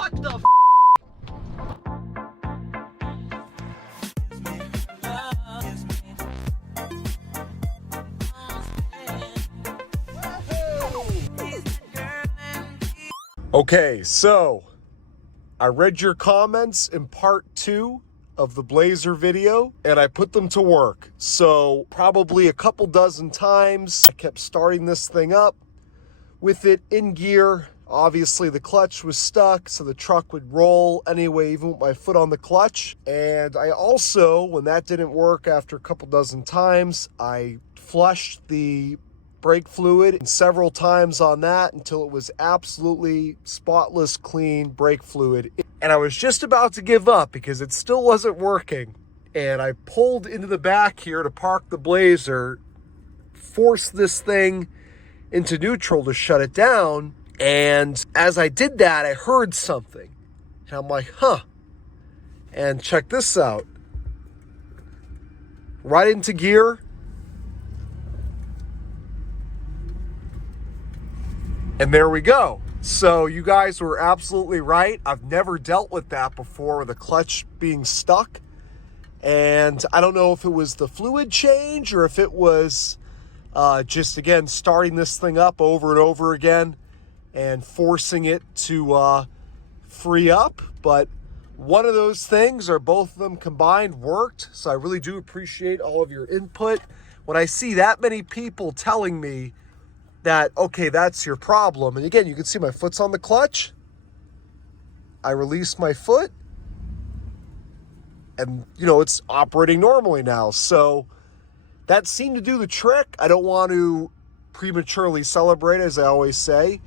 What the f? Okay, so I read your comments in part 2 of the Blazer video and I put them to work. So probably a couple dozen times I kept starting this thing up with it in gear. Obviously the clutch was stuck, so the truck would roll anyway, even with my foot on the clutch. And I also, when that didn't work after a couple dozen times, I flushed the brake fluid several times on that until it was absolutely spotless clean brake fluid. And I was just about to give up because it still wasn't working. And I pulled into the back here to park the Blazer, forced this thing into neutral to shut it down. And as I did that, I heard something. And I'm like, huh. And check this out. Right into gear. And there we go. So you guys were absolutely right. I've never dealt with that before, with a clutch being stuck. And I don't know if it was the fluid change or if it was just, again, starting this thing up over and over again and forcing it to free up. But one of those things, or both of them combined, worked. So I really do appreciate all of your input. When I see that many people telling me that, okay, that's your problem. And again, you can see my foot's on the clutch. I release my foot and, you know, it's operating normally now. So that seemed to do the trick. I don't want to prematurely celebrate, as I always say.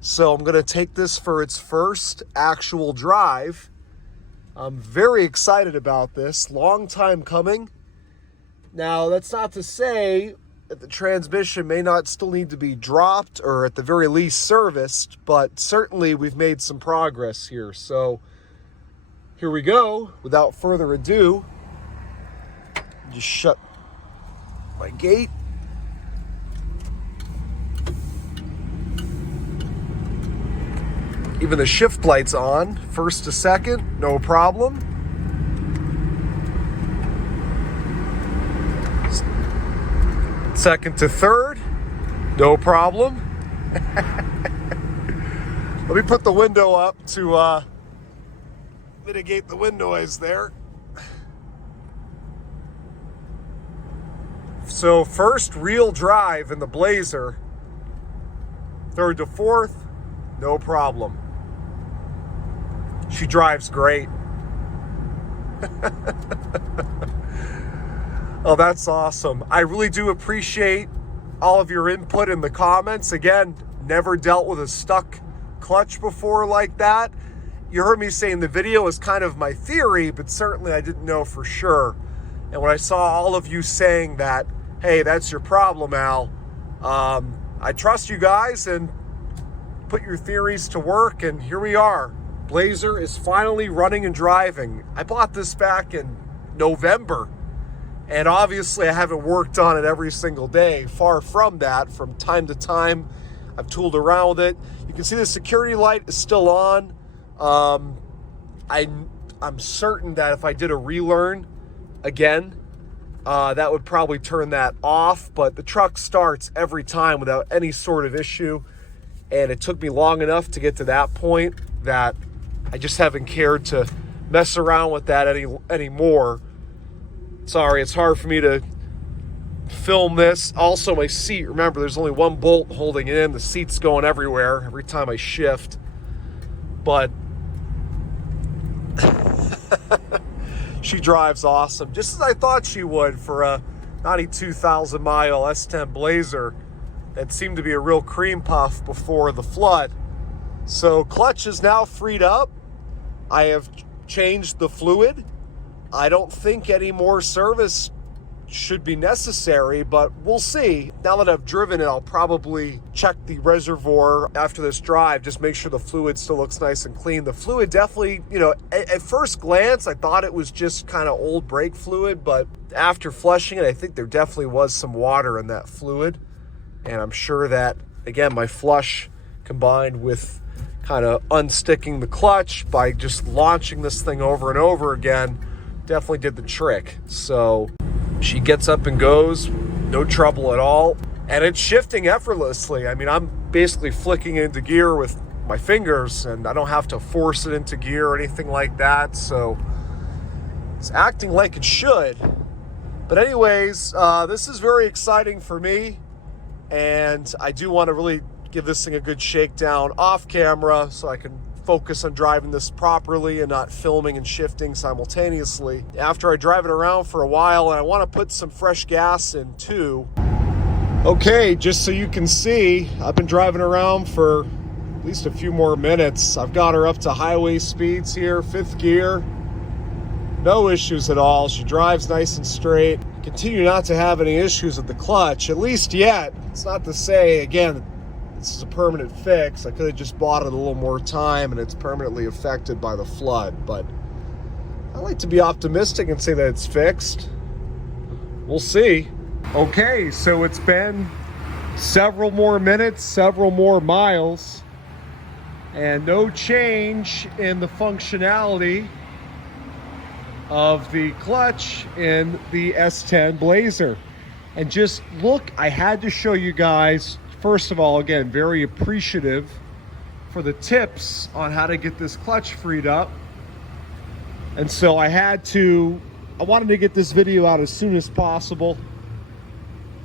So I'm going to take this for its first actual drive. I'm very excited about this. Long time coming. Now, that's not to say that the transmission may not still need to be dropped or at the very least serviced, but certainly we've made some progress here. So here we go. Without further ado, just shut my gate. Even the shift light's on, first to second, no problem. Second to third, no problem. Let me put the window up to mitigate the wind noise there. So first real drive in the Blazer, third to fourth, no problem. She drives great. Oh, that's awesome. I really do appreciate all of your input in the comments. Again, never dealt with a stuck clutch before like that. You heard me say in the video is kind of my theory, but certainly I didn't know for sure. And when I saw all of you saying that, hey, that's your problem, Al, I trust you guys and put your theories to work, and here we are. Blazer is finally running and driving. I bought this back in November. And obviously I haven't worked on it every single day. Far from that. From time to time, I've tooled around with it. You can see the security light is still on. I'm certain that if I did a relearn again, that would probably turn that off. But the truck starts every time without any sort of issue. And it took me long enough to get to that point that I just haven't cared to mess around with that anymore. Sorry, it's hard for me to film this. Also, my seat, remember, there's only one bolt holding it in. The seat's going everywhere every time I shift. But she drives awesome, just as I thought she would for a 92,000 mile S10 Blazer that seemed to be a real cream puff before the flood. So clutch is now freed up. I have changed the fluid. I don't think any more service should be necessary, but we'll see. Now that I've driven it, I'll probably check the reservoir after this drive, just make sure the fluid still looks nice and clean. The fluid definitely, you know, at first glance, I thought it was just kind of old brake fluid, but after flushing it, I think there definitely was some water in that fluid. And I'm sure that, again, my flush combined with kind of unsticking the clutch by just launching this thing over and over again definitely did the trick. So she gets up and goes, no trouble at all. And it's shifting effortlessly. I mean, I'm basically flicking it into gear with my fingers, and I don't have to force it into gear or anything like that. So it's acting like it should. But anyways, this is very exciting for me. And I do want to really give this thing a good shakedown off camera so I can focus on driving this properly and not filming and shifting simultaneously. After I drive it around for a while, and I want to put some fresh gas in too. Okay, just so you can see, I've been driving around for at least a few more minutes. I've got her up to highway speeds here, 5th gear. No issues at all. She drives nice and straight. Continue not to have any issues with the clutch, at least yet. It's not to say, again, this is a permanent fix. I could have just bought it a little more time and it's permanently affected by the flood, but I like to be optimistic and say that it's fixed. We'll see. Okay, so it's been several more minutes, several more miles, and no change in the functionality of the clutch in the S10 Blazer. And just look, I had to show you guys, first of all, again, very appreciative for the tips on how to get this clutch freed up. And so I wanted to get this video out as soon as possible.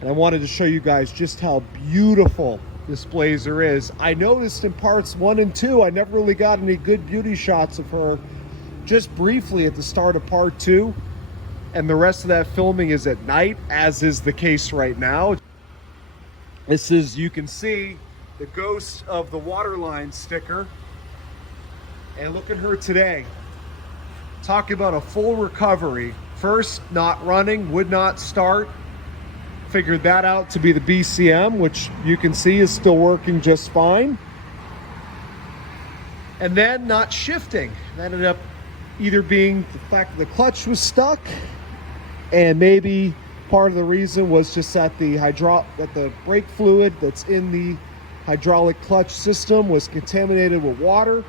And I wanted to show you guys just how beautiful this Blazer is. I noticed in parts 1 and 2, I never really got any good beauty shots of her, just briefly at the start of part 2. And the rest of that filming is at night, as is the case right now. This is, you can see, the ghost of the waterline sticker. And look at her today. Talking about a full recovery. First, not running, would not start. Figured that out to be the BCM, which you can see is still working just fine. And then not shifting. That ended up either being the fact that the clutch was stuck, and maybe part of the reason was just that the brake fluid that's in the hydraulic clutch system was contaminated with water.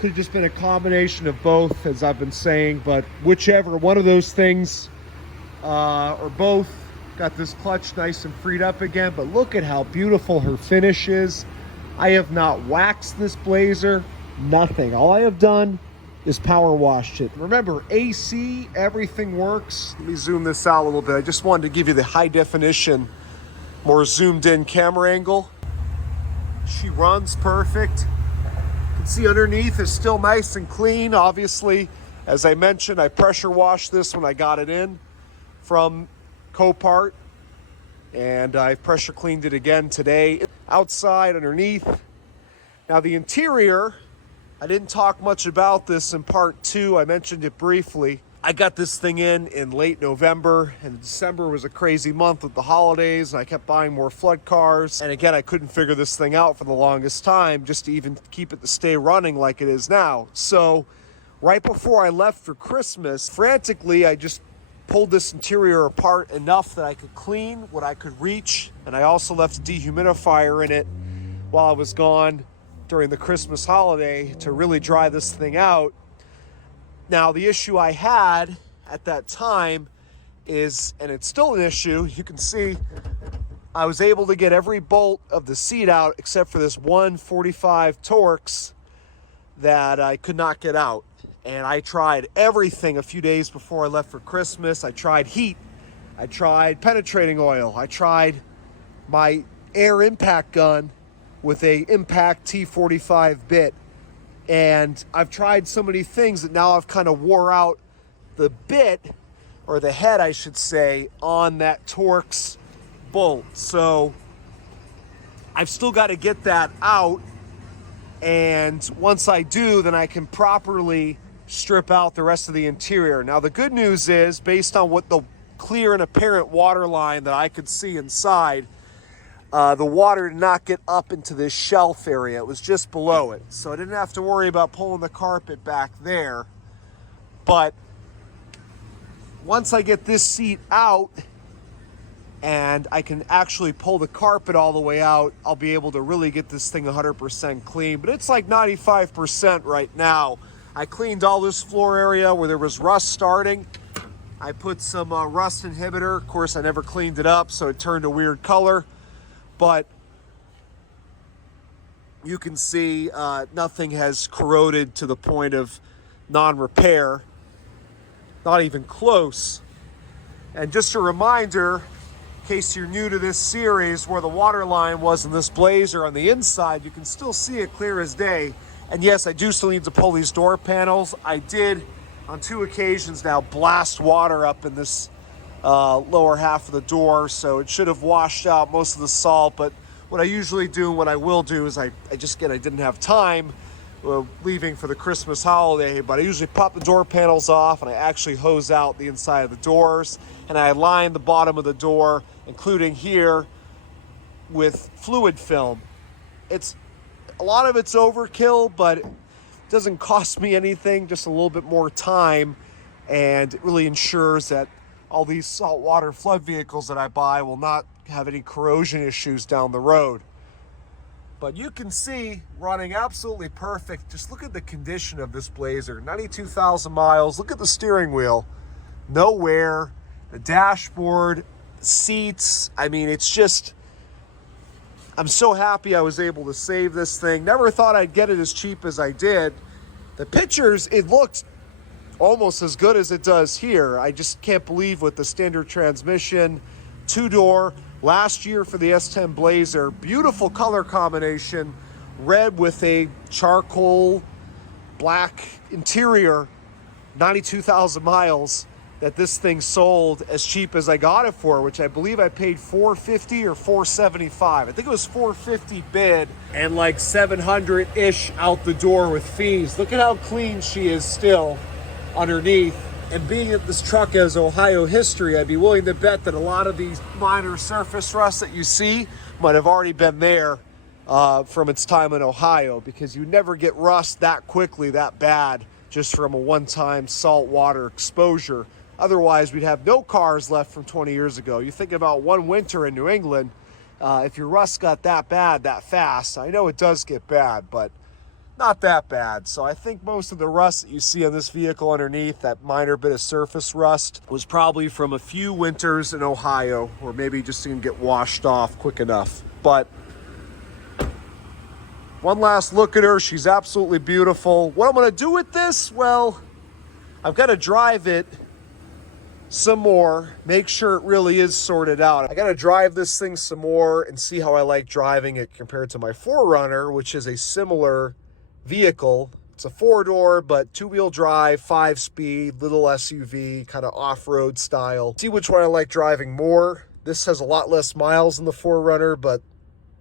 Could have just been a combination of both, as I've been saying, but whichever one of those things or both got this clutch nice and freed up again. But look at how beautiful her finish is. I have not waxed this Blazer, nothing. All I have done is power washed it. Remember, AC, everything works. Let me zoom this out a little bit. I just wanted to give you the high definition, more zoomed in camera angle. She runs perfect. You can see underneath is still nice and clean. Obviously, as I mentioned, I pressure washed this when I got it in from Copart, and I pressure cleaned it again today. Outside, underneath. Now the interior, I didn't talk much about this in part 2. I mentioned it briefly. I got this thing in late November, and December was a crazy month with the holidays, and I kept buying more flood cars. And again, I couldn't figure this thing out for the longest time, just to even keep it to stay running like it is now. So right before I left for Christmas, frantically, I just pulled this interior apart enough that I could clean what I could reach. And I also left a dehumidifier in it while I was gone during the Christmas holiday to really dry this thing out. Now, the issue I had at that time is, and it's still an issue, you can see I was able to get every bolt of the seat out except for this 145 Torx that I could not get out. And I tried everything a few days before I left for Christmas. I tried heat, I tried penetrating oil, I tried my air impact gun with a Impact T45 bit. And I've tried so many things that now I've kind of wore out the bit, or the head I should say, on that Torx bolt. So I've still got to get that out. And once I do, then I can properly strip out the rest of the interior. Now the good news is, based on what the clear and apparent water line that I could see inside, the water did not get up into this shelf area. It was just below it. So I didn't have to worry about pulling the carpet back there. But once I get this seat out, and I can actually pull the carpet all the way out, I'll be able to really get this thing 100% clean. But it's like 95% right now. I cleaned all this floor area where there was rust starting. I put some rust inhibitor. Of course, I never cleaned it up, so it turned a weird color. But you can see nothing has corroded to the point of non-repair. Not even close. And just a reminder, in case you're new to this series, where the water line was in this Blazer on the inside, you can still see it clear as day. And yes, I do still need to pull these door panels. I did, on 2 occasions now, blast water up in this lower half of the door, so it should have washed out most of the salt. But what I usually do, what I will do, is I didn't have time leaving for the Christmas holiday, but I usually pop the door panels off and I actually hose out the inside of the doors, and I line the bottom of the door, including here, with fluid film. A lot of it's overkill, but it doesn't cost me anything, just a little bit more time, and it really ensures that all these saltwater flood vehicles that I buy will not have any corrosion issues down the road. But you can see, running absolutely perfect. Just look at the condition of this Blazer. 92,000 miles. Look at the steering wheel. No wear. The dashboard, seats. I mean, it's just, I'm so happy I was able to save this thing. Never thought I'd get it as cheap as I did. The pictures, it looked almost as good as it does here. I just can't believe, with the standard transmission, 2-door, last year for the S10 Blazer, beautiful color combination, red with a charcoal black interior, 92,000 miles, that this thing sold as cheap as I got it for, which I believe I paid $450 or $475. I think it was $450 bid and like $700-ish out the door with fees. Look at how clean she is still underneath. And being that this truck has Ohio history, I'd be willing to bet that a lot of these minor surface rust that you see might have already been there from its time in Ohio, because you never get rust that quickly, that bad, just from a one-time saltwater exposure. Otherwise, we'd have no cars left from 20 years ago. You think about one winter in New England, if your rust got that bad that fast, I know it does get bad, but not that bad. So I think most of the rust that you see on this vehicle underneath, that minor bit of surface rust, was probably from a few winters in Ohio, or maybe just didn't get washed off quick enough. But one last look at her. She's absolutely beautiful. What I'm going to do with this? Well, I've got to drive it some more, make sure it really is sorted out. I got to drive this thing some more and see how I like driving it compared to my 4Runner, which is a similar vehicle. It's a 4-door, but 2-wheel drive, 5-speed, little SUV, kind of off-road style. See which one I like driving more. This has a lot less miles than the 4Runner, but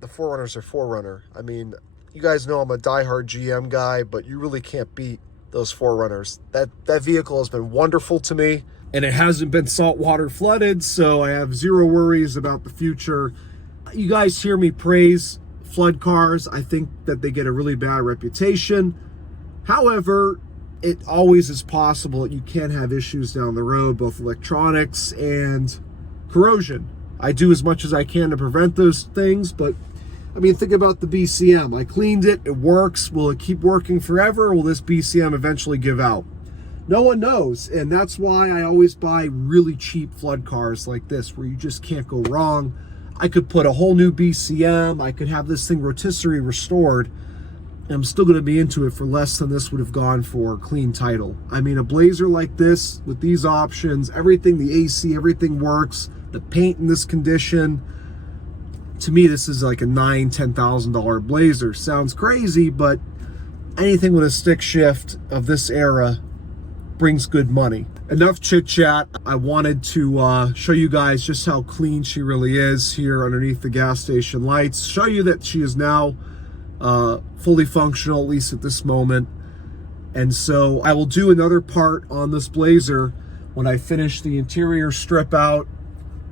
the 4Runners are 4Runner. I mean, you guys know I'm a diehard GM guy, but you really can't beat those 4Runners. That vehicle has been wonderful to me, and it hasn't been saltwater flooded, so I have zero worries about the future. You guys hear me praise flood cars. I think that they get a really bad reputation. However, it always is possible that you can have issues down the road, both electronics and corrosion. I do as much as I can to prevent those things, but I mean, think about the BCM. I cleaned it, it works. Will it keep working forever? Will this BCM eventually give out? No one knows, and that's why I always buy really cheap flood cars like this, where you just can't go wrong. I could put a whole new BCM, I could have this thing rotisserie restored, and I'm still gonna be into it for less than this would have gone for clean title. I mean, a Blazer like this, with these options, everything, the AC, everything works, the paint in this condition, to me, this is like a $9,000, $10,000 Blazer. Sounds crazy, but anything with a stick shift of this era brings good money. Enough chit chat. I wanted to show you guys just how clean she really is here underneath the gas station lights. Show you that she is now fully functional, at least at this moment. And so I will do another part on this Blazer when I finish the interior strip out,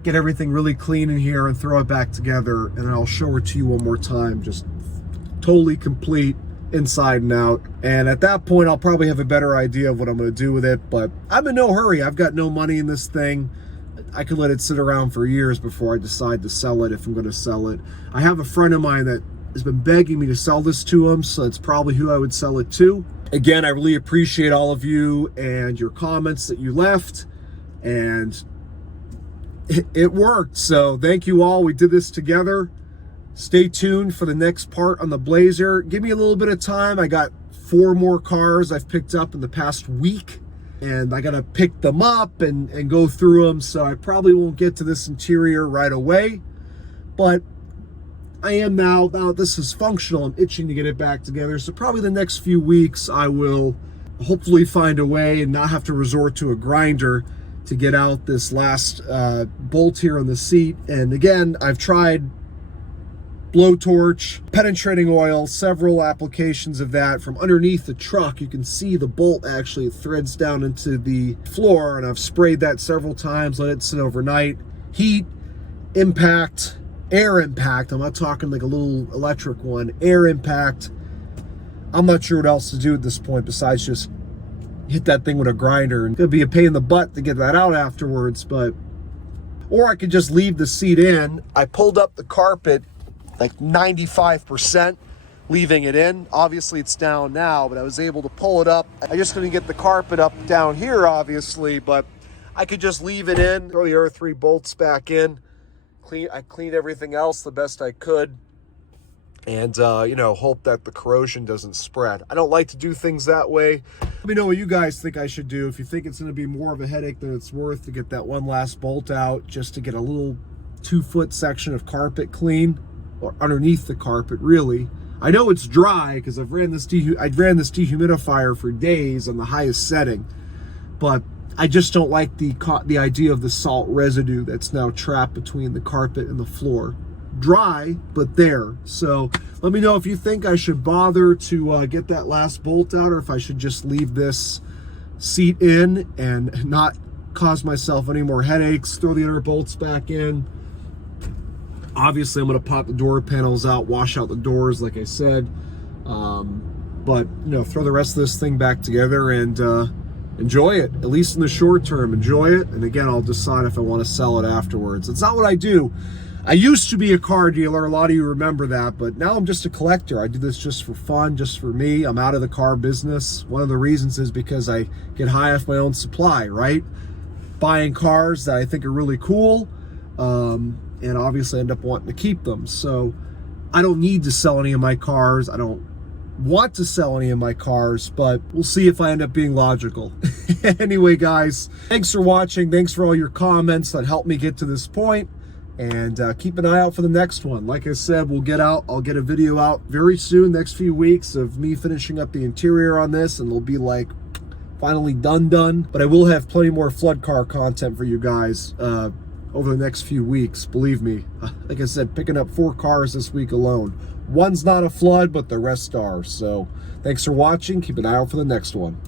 get everything really clean in here and throw it back together, and I'll show it to you one more time, just totally complete inside and out. And at that point, I'll probably have a better idea of what I'm going to do with it, but I'm in no hurry. I've got no money in this thing. I could let it sit around for years before I decide to sell it, if I'm going to sell it. I have a friend of mine that has been begging me to sell this to him, so it's probably who I would sell it to. Again, I really appreciate all of you and your comments that you left, and it worked. So thank you all. We did this together. Stay tuned for the next part on the Blazer. Give me a little bit of time. I got 4 more cars I've picked up in the past week, and I gotta pick them up and go through them, so I probably won't get to this interior right away, but I am now this is functional. I'm itching to get it back together, so probably the next few weeks I will hopefully find a way and not have to resort to a grinder to get out this last bolt here on the seat. And again, I've tried blowtorch, penetrating oil, several applications of that from underneath the truck. You can see the bolt actually threads down into the floor, and I've sprayed that several times, let it sit overnight. Heat, impact, air impact. I'm not talking like a little electric one, air impact. I'm not sure what else to do at this point besides just hit that thing with a grinder, and it's gonna be a pain in the butt to get that out afterwards. But or I could just leave the seat in. I pulled up the carpet like 95%, leaving it in. Obviously it's down now, but I was able to pull it up. I just couldn't get the carpet up down here, obviously, but I could just leave it in, throw the other 3 bolts back in. I cleaned everything else the best I could, and you know, hope that the corrosion doesn't spread. I don't like to do things that way. Let me know what you guys think I should do. If you think it's going to be more of a headache than it's worth to get that one last bolt out, just to get a little 2-foot section of carpet clean, or underneath the carpet, really. I know it's dry because I ran this dehumidifier for days on the highest setting, but I just don't like the idea of the salt residue that's now trapped between the carpet and the floor. Dry, but there. So let me know if you think I should bother to get that last bolt out, or if I should just leave this seat in and not cause myself any more headaches. Throw the other bolts back in. Obviously, I'm going to pop the door panels out, wash out the doors, like I said. But, you know, throw the rest of this thing back together and enjoy it, at least in the short term. Enjoy it. And again, I'll decide if I want to sell it afterwards. It's not what I do. I used to be a car dealer. A lot of you remember that. But now I'm just a collector. I do this just for fun, just for me. I'm out of the car business. One of the reasons is because I get high off my own supply, right? Buying cars that I think are really cool. And obviously end up wanting to keep them. So I don't need to sell any of my cars. I don't want to sell any of my cars, but we'll see if I end up being logical. Anyway, guys, thanks for watching. Thanks for all your comments that helped me get to this point. And keep an eye out for the next one. Like I said, I'll get a video out very soon, next few weeks, of me finishing up the interior on this, and it'll be like finally done. But I will have plenty more flood car content for you guys over the next few weeks, believe me. Like I said, picking up 4 cars this week alone. One's not a flood, but the rest are. So thanks for watching. Keep an eye out for the next one.